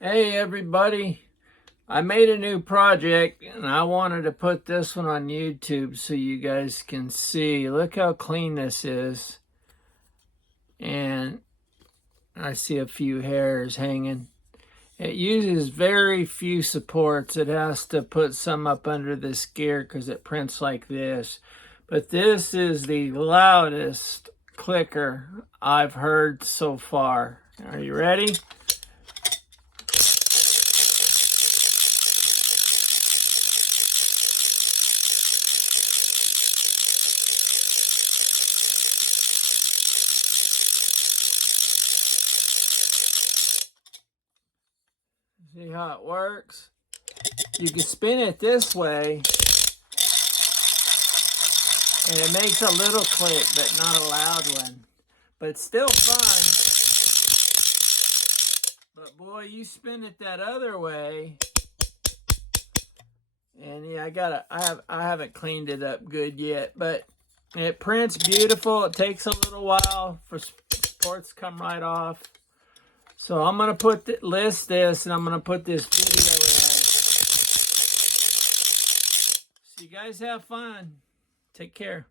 Hey everybody, I made a new project and I wanted to put this one on YouTube so you guys can see. Look how clean this is. And I see a few hairs hanging. It uses very few supports. It has to put some up under this gear because it prints like this. But this is the loudest clicker I've heard so far. Are you ready? See how it works? You can spin it this way, and it makes a little click, but not a loud one. But it's still fun. But boy, you spin it that other way, and yeah, I haven't cleaned it up good yet, but it prints beautiful. It takes a little while for supports to come right off. So I'm gonna list this, and I'm gonna put this video in. So you guys have fun. Take care.